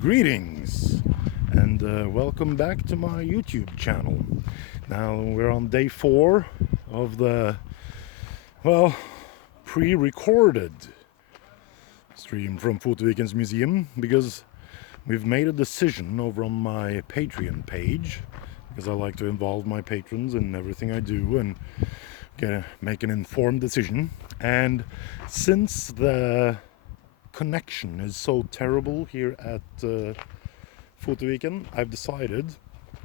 Greetings and welcome back to my YouTube channel. Now we're on day 4 of the, pre-recorded stream from Fotevikens Museum, because we've made a decision over on my Patreon page, because I like to involve my patrons in everything I do and make an informed decision. And since the connection is so terrible here at Foteviken, I've decided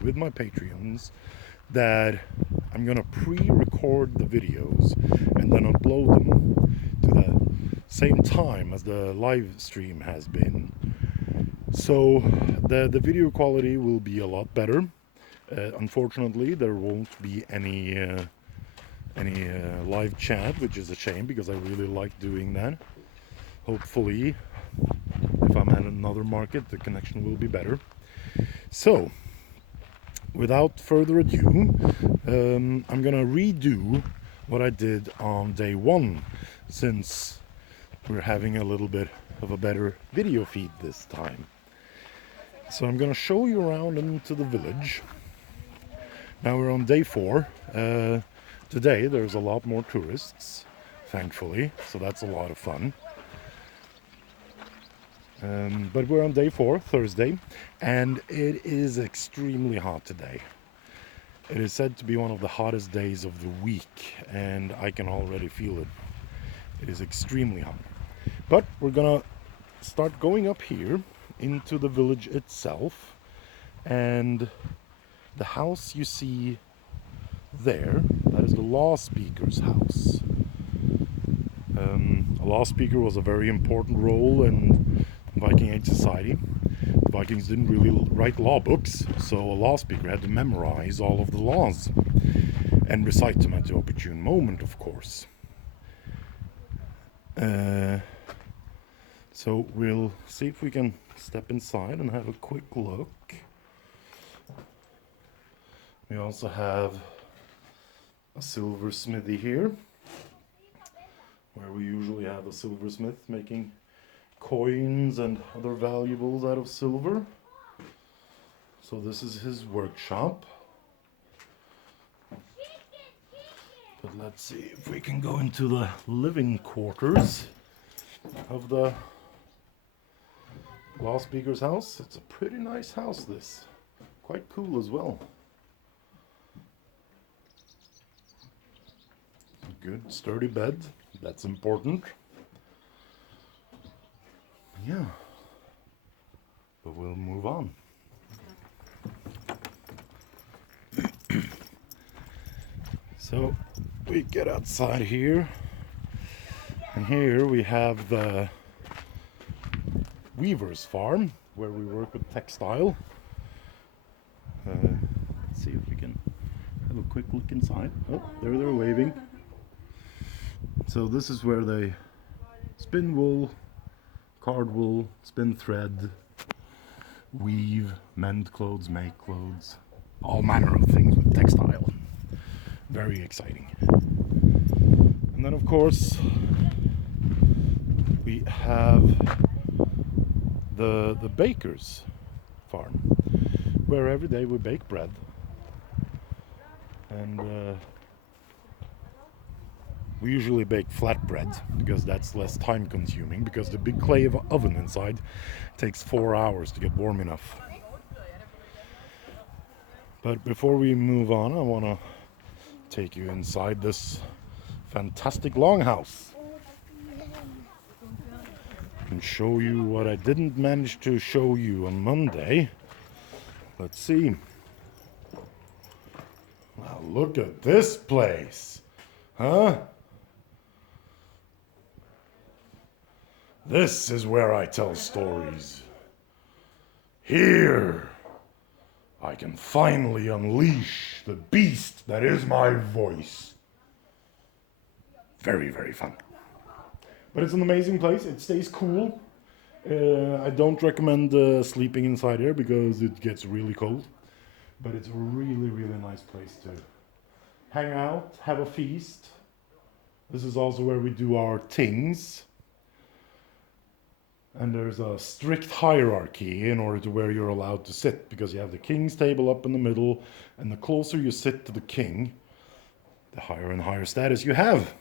with my Patreons that I'm gonna pre-record the videos and then upload them to the same time as the live stream has been. So the video quality will be a lot better. Unfortunately, there won't be any live chat, which is a shame because I really like doing that. Hopefully, if I'm at another market, the connection will be better. So, without further ado, I'm gonna redo what I did on day 1, since we're having a little bit of a better video feed this time. So I'm gonna show you around into the village. Now we're on day 4. Today there's a lot more tourists, thankfully, so that's a lot of fun. But we're on day 4, Thursday, and it is extremely hot today. It is said to be one of the hottest days of the week, and I can already feel it. It is extremely hot. But we're gonna start going up here into the village itself, and the house you see there, that is the law speaker's house. A law speaker was a very important role in Viking Age society. The Vikings didn't really write law books, so a law speaker had to memorize all of the laws and recite them at the opportune moment, of course. So we'll see if we can step inside and have a quick look. We also have a silversmithy here, where we usually have a silversmith making coins and other valuables out of silver. So this is his workshop. But let's see if we can go into the living quarters of the law speaker's house. It's a pretty nice house, this. Quite cool as well. Good sturdy bed, that's important. Yeah, but we'll move on. So we get outside here, and here we have the Weaver's Farm, where we work with textile. Let's see if we can have a quick look inside. Oh, there they're waving. So this is where they spin wool, card wool, spin thread, weave, mend clothes, make clothes, all manner of things with textile. Very exciting. And then of course we have the baker's farm, where every day we bake bread, and we usually bake flatbread because that's less time consuming, because the big clay oven inside takes 4 hours to get warm enough. But before we move on, I want to take you inside this fantastic longhouse and show you what I didn't manage to show you on Monday. Let's see. Wow, look at this place, huh? This is where I tell stories. Here, I can finally unleash the beast that is my voice. Very, very fun. But it's an amazing place. It stays cool. I don't recommend sleeping inside here because it gets really cold. But it's a really, really nice place to hang out, have a feast. This is also where we do our things. And there's a strict hierarchy in order to where you're allowed to sit, because you have the king's table up in the middle, and the closer you sit to the king, the higher and higher status you have.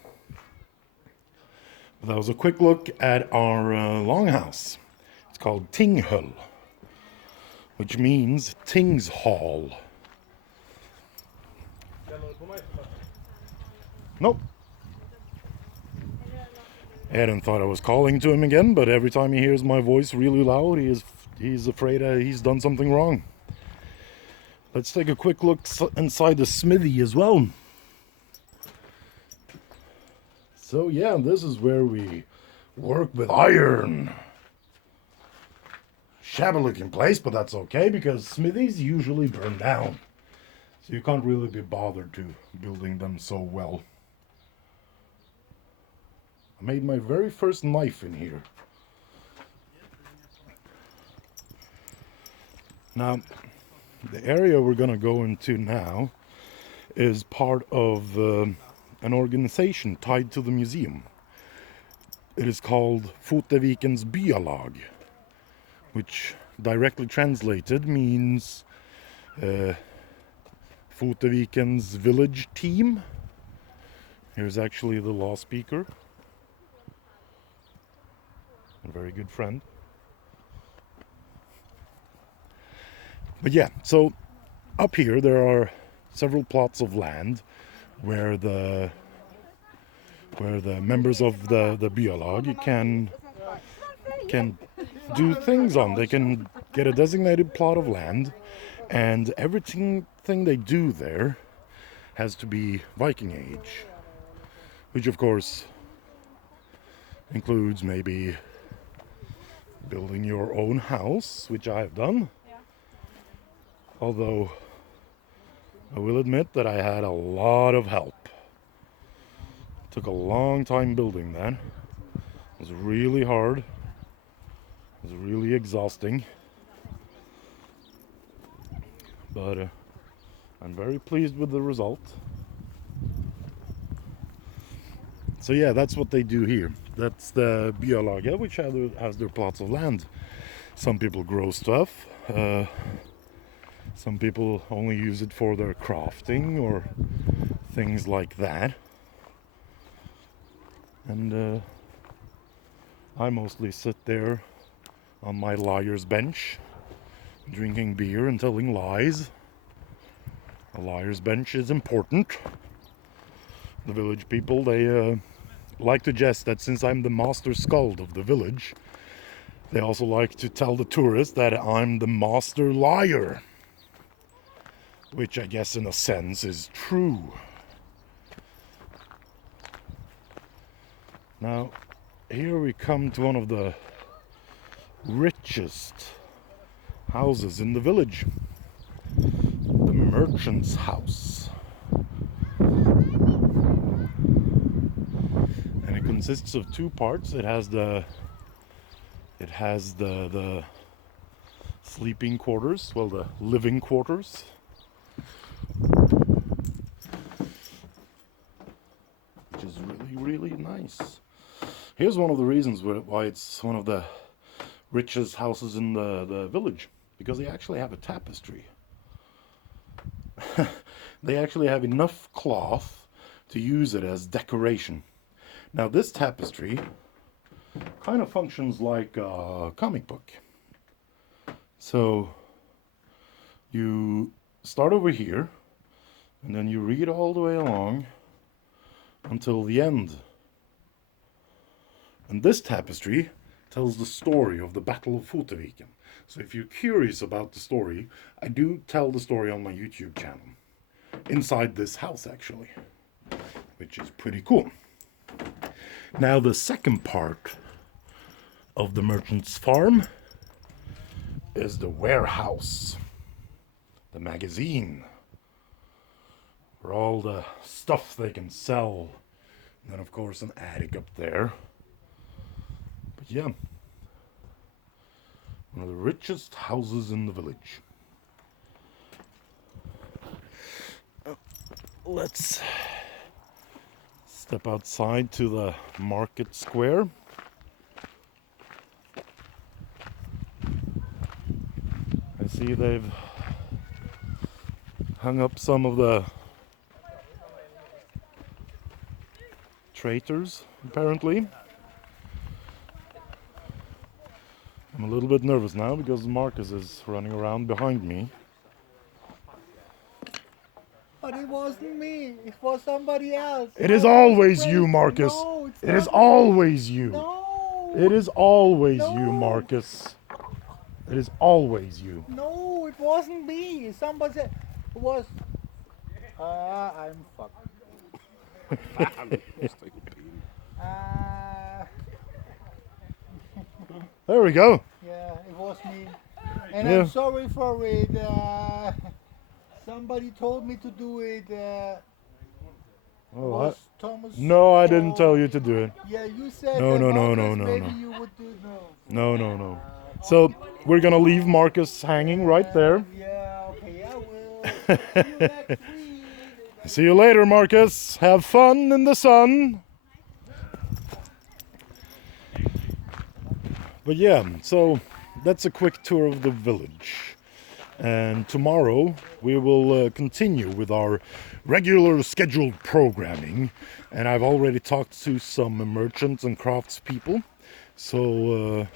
That was a quick look at our longhouse. It's called Tinghöll, which means King's Hall. Nope. Aaron thought I was calling to him again, but every time he hears my voice really loud, he's afraid he's done something wrong. Let's take a quick look inside the smithy as well. So yeah, this is where we work with iron. Shabby looking place, but that's okay because smithies usually burn down. So you can't really be bothered to building them so well. I made my very first knife in here. Now, the area we're gonna go into now is part of an organization tied to the museum. It is called Fotevikens BIA Log, which directly translated means Fotevikens village team. Here's actually the law speaker, a very good friend. But yeah, so up here there are several plots of land where the members of the BIA Log can do things on. They can get a designated plot of land, and everything they do there has to be Viking age, which of course includes maybe building your own house, which I have done. Although I will admit that I had a lot of help. It took a long time building that. It was really hard. It was really exhausting. But I'm very pleased with the result. So yeah, that's what they do here. That's the BIA Log, which has their plots of land. Some people grow stuff. Some people only use it for their crafting or things like that. And I mostly sit there on my liar's bench, drinking beer and telling lies. A liar's bench is important. The village people, they like to jest that since I'm the master skald of the village, they also like to tell the tourists that I'm the master liar. Which I guess in a sense is true. Now, here we come to one of the richest houses in the village. The merchant's house. And it consists of two parts. It has the sleeping quarters, well, the living quarters. Which is really nice. Here's one of the reasons why it's one of the richest houses in the village, because they actually have a tapestry. They actually have enough cloth to use it as decoration. Now this tapestry kind of functions like a comic book. So you start over here, and then you read all the way along until the end. And this tapestry tells the story of the Battle of Foteviken. So if you're curious about the story, I do tell the story on my YouTube channel. Inside this house, actually. Which is pretty cool. Now the second part of the Mertens Farm is the warehouse. The magazine. For all the stuff they can sell. And then of course an attic up there. But yeah, one of the richest houses in the village. Let's step outside to the market square. see they've hung up some of the traitors, apparently. I'm a little bit nervous now because Marcus is running around behind me. But it wasn't me. It was somebody else. It is always you, crazy. Marcus. No, it's It is not always you. No. It is always you, No. Marcus. It is always you. No, it wasn't me. Somebody said it was. I'm fucked. There we go. Yeah, it was me. And Yeah. I'm sorry for it. Somebody told me to do it. Oh, Was Thomas? no, I didn't tell you to do it. Yeah, you said No, that. no, no, Marcus, no, maybe no. you would do No, no, no. So we're gonna leave Marcus hanging right there. Yeah, okay, I will. See you next week. See you later, Marcus. Have fun in the sun. But yeah, so that's a quick tour of the village. And tomorrow we will continue with our regular scheduled programming. And I've already talked to some merchants and craftspeople. So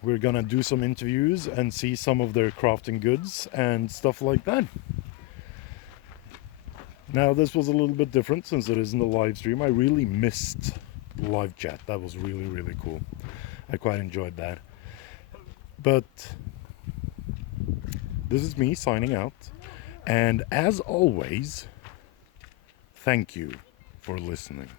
we're gonna do some interviews and see some of their crafting goods and stuff like that. Now this was a little bit different since it isn't a live stream. I really missed live chat. That was really, really cool. I quite enjoyed that. But this is me signing out. And as always, thank you for listening.